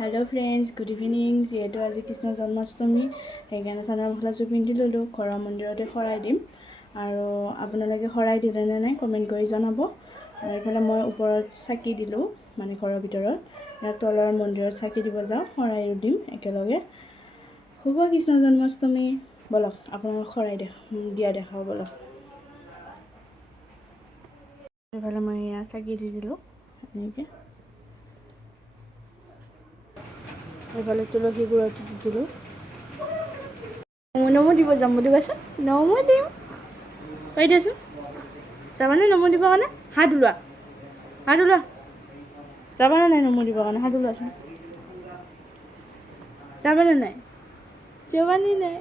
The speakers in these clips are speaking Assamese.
हेलो फ्रेंड्स गुड इवनिंग जेहेतु आज कृष्ण जन्माष्टमी সেইকাৰণে চাদৰ মেখেলাযোৰ পিন্ধি ল'লোঁ ঘৰৰ মন্দিৰতে শৰাই দিম আৰু আপোনালোকে শৰাই দিলে নে নাই কমেণ্ট কৰি জনাব আৰু এইফালে মই ওপৰত চাকি দিলোঁ মানে ঘৰৰ ভিতৰত আৰু তলৰ মন্দিৰত চাকি দিব যাওঁ শৰাইও দিম একেলগে শুভ কৃষ্ণ জন্মাষ্টমী বলক আপোনালোক শৰাই দিয়া দেখাও বলক এইফালে মই চাকি দি দিলোঁ এনেকৈ এইফালে তুলসী গুড়াটো দি দিলোঁ নমো দিব যাম বুলি কৈছে নমো দিম কৈ দিয়াচোন যাবানে নমো দিবৰ কাৰণে হাত ওলোৱা যাবানে নাই নমো দিবৰ কাৰণে হাত ওলোৱাচোন যাবানে নাই যাবানে নাই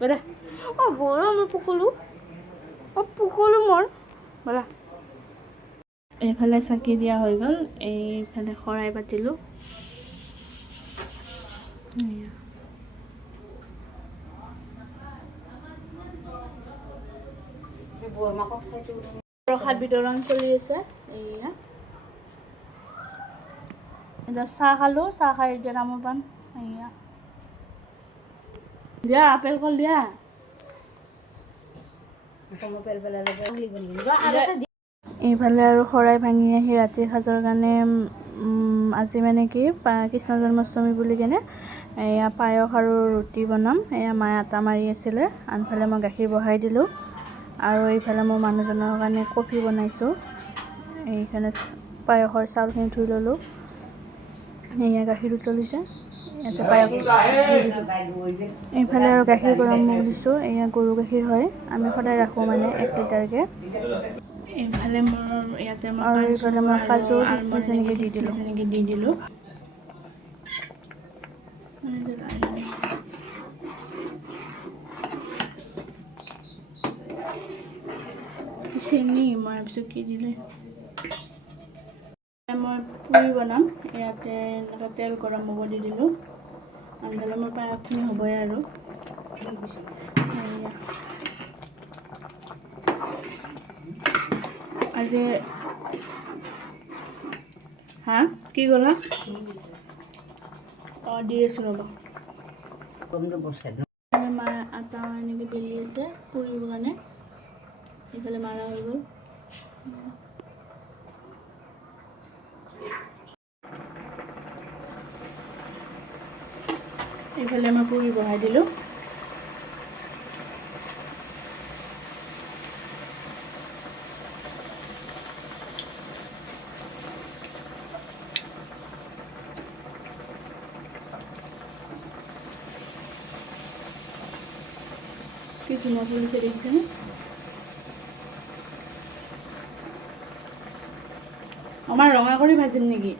ব'লা ব'লা মই পুকলো মোৰ ব'লা এইফালে চাকি দিয়া হৈ গ'ল এইফালে শৰাই পাতিলোঁ প্ৰসাদ বিতৰণ চলি আছে এয়া এতিয়া চাহ খালোঁ চাহ খাই এতিয়া তামোল পাণ এয়া দিয়া আপেল কল দিয়া এইফালে আৰু শৰাই ভাঙি আহি ৰাতিৰ সাজৰ কাৰণে আজি মানে কি কৃষ্ণ জন্মাষ্টমী বুলি কেনে এয়া পায়স আৰু ৰুটি বনাম এয়া মায়ে আটা মাৰি আছিলে আনফালে মই গাখীৰ বহাই দিলোঁ আৰু এইফালে মই মানুহজনৰ কাৰণে কফি বনাইছোঁ এইখানে পায়সৰ চাউলখিনি ধুই ল'লোঁ এয়া গাখীৰ উতলিছে ইয়াতে পায়স এইফালে আৰু গাখীৰ গৰম মোক দিছোঁ এয়া গৰু গাখীৰ হয় আমি সদায় ৰাখোঁ মানে 1 লিটাৰকৈ এইফালে মোৰ ইয়াতে আৰু এইফালে মই কাজু কিচমিচ এনেকৈ দি দিলোঁ চেনি মই ভাবিছোঁ কি দিলে মই পুৰি বনাম ইয়াতে এনেকৈ তেল গৰম হ'ব দি দিলোঁ আনফালে মোৰ পায়সখিনি হ'বই আৰু আজি হা কি ক'লা অঁ দি আছোঁ ৰ'ব মা আটা এনেকৈ বেলি আছে পুৰিবৰ কাৰণে এইফালে মাৰা হৈ গ'ল এইফালে মই পুৰি বহাই দিলোঁ কি ধুনীয়া ফুলিছে দেখিছেনে আমাৰ ৰঙা কৰি ভাজিম নেকি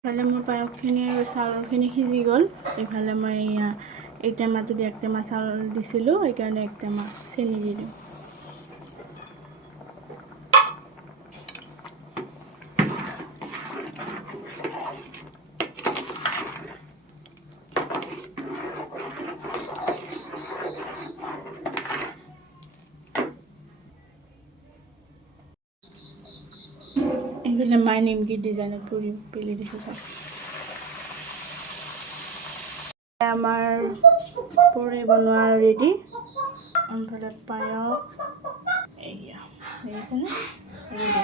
এইফালে মোৰ পায়সখিনি আৰু চাউলখিনি সিজি গ'ল এইফালে মই এই টেমাটো দি 1 টেমা চাউল দিছিলোঁ সেইকাৰণে 1 টেমা চেনি দি দিওঁ এইফালে মায়ে নিমকি ডিজাইনত পুৰি পেলি দিছোঁ চাওক আমাৰ পুৰি বনোৱা ৰেডি আনফালে পায়স এয়া দেখিছেনে ৰেডি